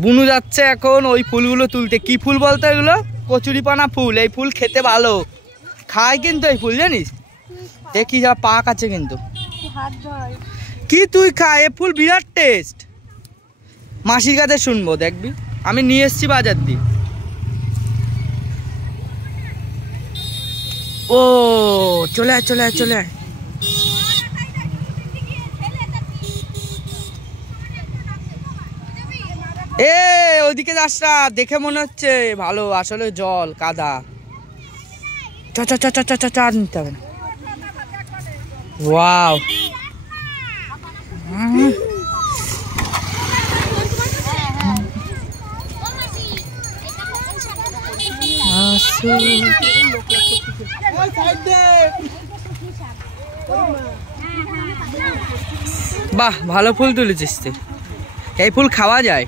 বুনু যাচ্ছে এখন ওই ফুলগুলো তুলতে। কি ফুল বলতো এগুলো? কচুরিপানা ফুল। এই ফুল খেতে ভালো, খায় কিন্তু এই ফুল, জানিস? দেখি যা পাক আছে কিন্তু। কি তুই খা, এ ফুল বিরাট টেস্ট। মাসির কাছে শুনবো, দেখবি। আমি নিয়ে এসছি বাজার দিয়ে। ও চলে আয় চলে আয় চলে আয়। এ ওইদিকে যাস না, দেখে মনে হচ্ছে ভালো, আসলে জল কাদা। চ চ চ চ চ চ আর নিতে হবে না। ওয়াও, বাহ ভালো ফুল তুলেছিস তুই। এই ফুল খাওয়া যায়?